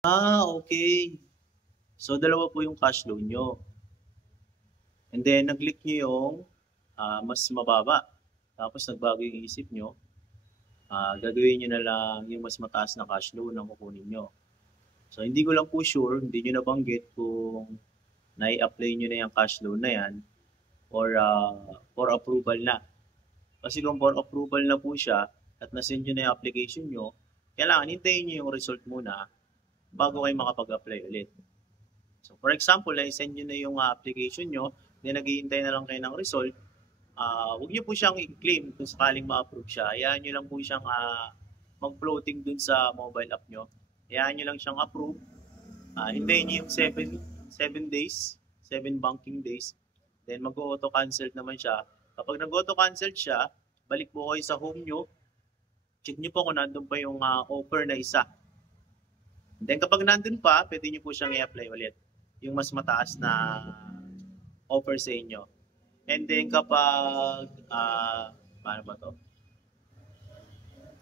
Okay. So, dalawa po yung cash loan nyo. And then, nag-click nyo yung mas mababa. Tapos, nagbago yung isip nyo. Gagawin nyo na lang yung mas mataas na cash loan ang kukunin nyo. So, hindi ko lang po sure, hindi nyo nabanggit kung nai-apply nyo na yung cash loan na yan or for approval na. Kasi kung for approval na po siya at nasend nyo na yung application nyo, kailangan hintayin nyo yung result muna bago kayo makapag-apply ulit. So, for example, na-send nyo na yung application nyo, then naghihintay na lang kayo ng result, huwag nyo po siyang i-claim kung sakaling ma-approve siya. Hayaan nyo lang po siyang mag-floating dun sa mobile app nyo. Hayaan nyo lang siyang approve. Hintayin nyo yung 7 days, 7 banking days. Then mag-auto cancel naman siya. Kapag nag-auto cancel siya, balik po kayo sa home nyo. Check nyo po kung nandun pa yung offer na isa. Then kapag nandun pa, pwede nyo po siyang i-apply ulit. Yung mas mataas na offer sa inyo. And then kapag, paano ba to?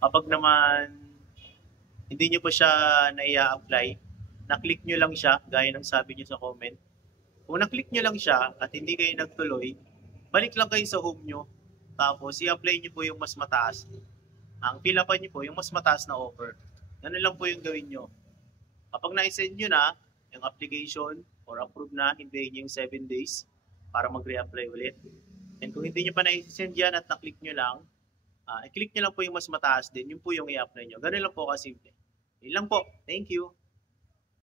Kapag naman hindi nyo pa siya na-i-apply, na-click nyo lang siya, gaya ng sabi nyo sa comment. Kung na-click nyo lang siya at hindi kayo nagtuloy, balik lang kayo sa home nyo, tapos i-apply nyo po yung mas mataas. Ang fill upan nyo po yung mas mataas na offer. Ganun lang po yung gawin nyo. Kapag na-send nyo na yung application or approve na, hintayin nyo yung 7 days para mag-reapply ulit. And kung hindi nyo pa na-send yan at na-click nyo lang, i-click nyo lang po yung mas mataas din, yun po yung i-apply nyo. Ganun lang po kasimple. Yun lang po. Thank you.